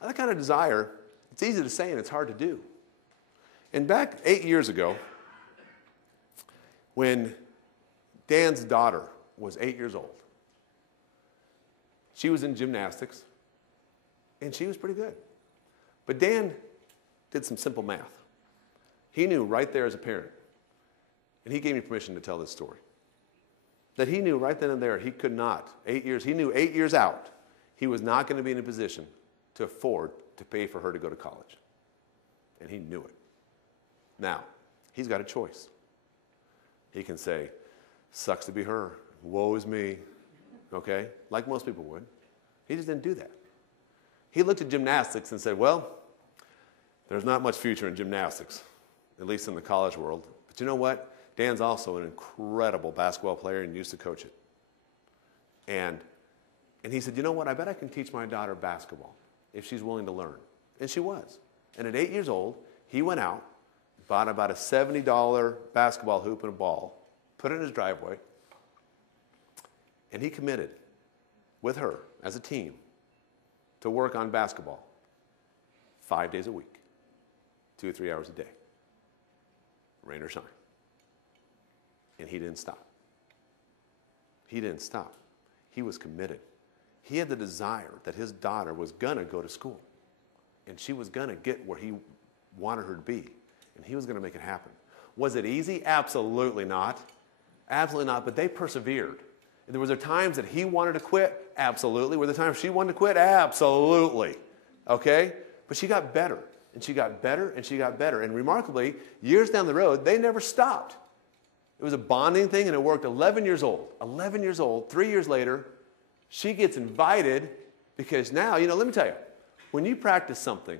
That kind of desire, it's easy to say and it's hard to do. And back 8 years ago, when Dan's daughter was 8 years old, she was in gymnastics, and she was pretty good. But Dan did some simple math. He knew right there as a parent, and he gave me permission to tell this story, that he knew right then and there he could not, 8 years, he knew 8 years out, he was not going to be in a position to afford to pay for her to go to college. And he knew it. Now, he's got a choice. He can say, sucks to be her, woe is me, okay? Like most people would. He just didn't do that. He looked at gymnastics and said, well, there's not much future in gymnastics, at least in the college world. But you know what? Dan's also an incredible basketball player and used to coach it. And he said, you know what? I bet I can teach my daughter basketball if she's willing to learn. And she was. And at 8 years old, he went out, bought about a $70 basketball hoop and a ball, put it in his driveway, and he committed with her as a team to work on basketball 5 days a week, 2 or 3 hours a day, rain or shine. And he didn't stop. He didn't stop. He was committed. He had the desire that his daughter was going to go to school, and she was going to get where he wanted her to be, and he was going to make it happen. Was it easy? Absolutely not. Absolutely not, but they persevered. And there were times that he wanted to quit? Absolutely. Were there times she wanted to quit? Absolutely. Okay? But she got better, and she got better, and she got better. And remarkably, years down the road, they never stopped. It was a bonding thing, and it worked. 11 years old. 11 years old, 3 years later, she gets invited because now, let me tell you, when you practice something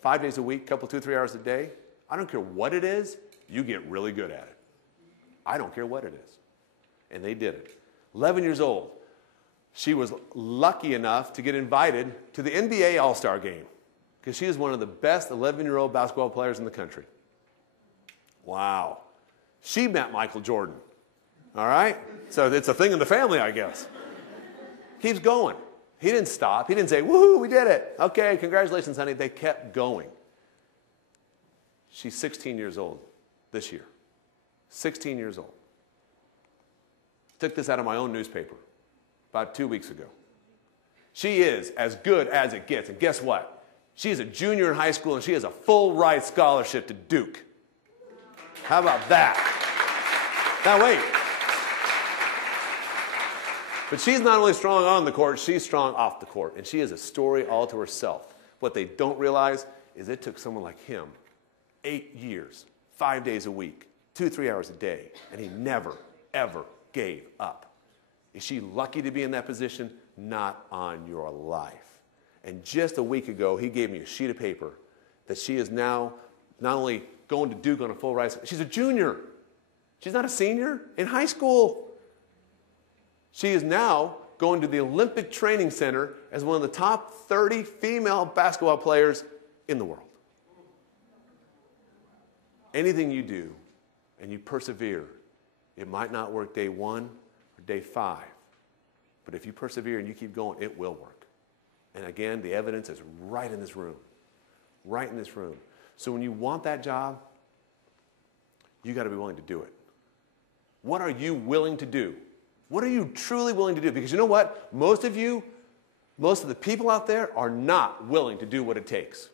5 days a week, 2, 3 hours a day, I don't care what it is, you get really good at it. I don't care what it is. And they did it. 11 years old, she was lucky enough to get invited to the NBA All-Star game because she is one of the best 11-year-old basketball players in the country. Wow. She met Michael Jordan. All right? So it's a thing in the family, I guess. Keeps going. He didn't stop. He didn't say, woohoo, we did it. Okay, congratulations, honey. They kept going. She's 16 years old this year. 16 years old. Took this out of my own newspaper about 2 weeks ago. She is as good as it gets. And guess what? She is a junior in high school, and she has a full ride scholarship to Duke. How about that? Now, wait. But she's not only strong on the court, she's strong off the court. And she is a story all to herself. What they don't realize is it took someone like him 8 years, 5 days a week, 2, 3 hours a day, and he never, ever gave up. Is she lucky to be in that position? Not on your life. And just a week ago, he gave me a sheet of paper that she is now not only going to Duke on a full ride, she's a junior. She's not a senior in high school. She is now going to the Olympic Training Center as one of the top 30 female basketball players in the world. Anything you do and you persevere, it might not work day 1 or day 5, but if you persevere and you keep going, it will work. And again, the evidence is right in this room. Right in this room. So when you want that job, you got to be willing to do it. What are you willing to do? What are you truly willing to do? Because you know what? Most of the people out there are not willing to do what it takes.